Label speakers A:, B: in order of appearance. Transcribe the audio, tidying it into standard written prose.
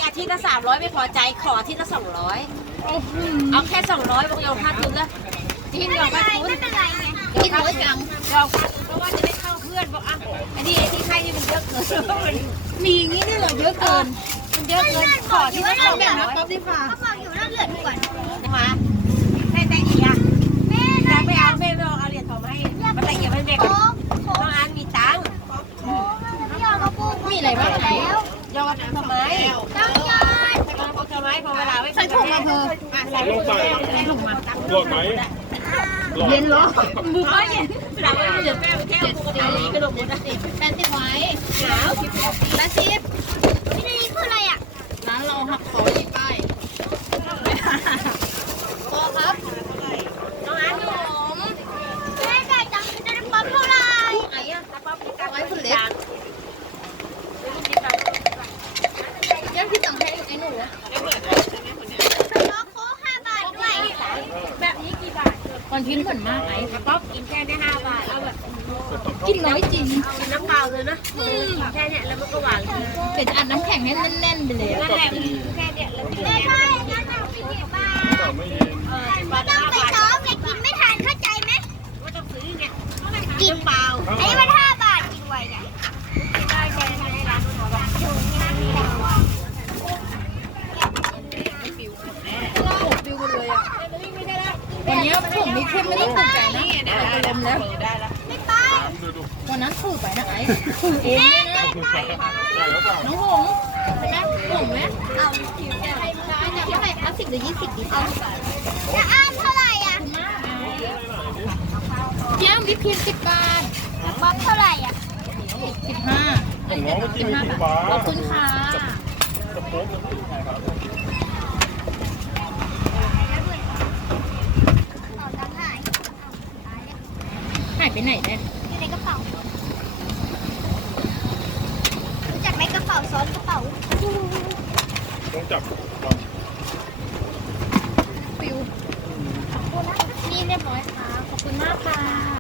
A: อาทิตย์ละ300ไม่พอใจขออาทิตย์ละ200เอาแค่200บอกยอมค่าทุนแล้วกินยอมค่าทุน
B: ไม่เป็นไรไง
A: กินน้อยจังยอมค่าทุนเพราะว่าจะได้เข้าเพื่อนบอกอ่ะไอ้นี่ไอ้ที่ให้นี่มันเยอะเกินมีอย่างนี้ด้วยเหรอเยอะเกินมันเยอะเกินขอที่ละ200แบบนะป๊อปดีฟ้า
B: เขาบอกอยู่ว่าเลือดด่วน
A: มาให้แต่อีกอ่ะแม่ไม่เอาแม่ไม่เอาเหรียญทองมาให้มาแต่เก็บให้แม่ก่อนน้องอันมีตังค์
B: พี่ยอดเขาพูด
A: มีอะไรบ้างแล้วยอดทำไม
B: ต้องยอด
A: ทำไมพอเวลาไม่
B: ใส่ถุงมาเธอ
A: ใส่ถุงมา
C: หลอดไหม
B: เย็นเหรอ
A: มือก็เย็นหลังไม่เหลือแป้งแค่ปกติกระดกหมดนะ80ไว้หนาว80
B: พี่นี่คืออะไรอ่ะ
A: ร้านเราหักคอที่ป้ายพอครับน้องอันขนม
B: แม่จ่ายตังค์จะได้ปั๊มเท่าไหร่
A: ไอ้อะตะป๊อปไว้คนเล็กยังที่สั่งให้ไอ้หนู
B: น้องโค้ก5 บาทด้วย
A: แบบนี้กี่บาทมันพิ้นเหมือนมากไอ้ตะป๊อปกินแค่ได้5 บาทเอาแบบกินน้อยจริงเอาน้ำเปล่าเลยนะแค่เนี้ยแล้วมันก็หวานเลยเป็นอัดน้ำแข็งให้แน่นๆไปเลยนั่นแหละแค่เนี้ยแล้วกิน
B: ไม่ใช่งั้นเอาไป10 บาท
C: ไม่เย็น
B: ไม่ต้องไปซ้อมเลยกินไม่ทันเข้าใจไหม
A: ก็ต้องซื้อไงกินเปล่า
B: อันนี้มัน5 บาทกินไวไง
A: ได้แค่ในร้านนู้นบอกวันนี้ผมมีเข้มไม่ต้องสนใจนะอารมณ์แล้ว
B: ไม่ไป
A: วันนั้นถือไปนะไอ้ถือเองเลยนะ
C: ใช่แล้วเปล่า
A: น้องหงเป็นไงหงไหมเอาผิวจะให้เท่าไหร่เอา10 หรือ 20ดีเอา
B: จะอ้ามเท่าไหร่อ่ะ
A: เยี่ยมวิปครีม10 บาท
B: ป๊อปเท่าไหร่อ่ะ
A: 15
C: ของน้องเมื่อกี้มีสีฟ้า
A: ขอบคุณค่ะ
C: กับโป๊กมันเป็นไงครับ
B: ต่อตังค์หาย
A: หายไปไหนเนี่ย
B: อยู่ในกระเป๋ารู้จักไหมกระเป๋าซ้อนกระเป๋า
C: ต้องจับ
A: ฟิวนี่เรียบร้อยค่ะ ขอบคุณมากค่ะ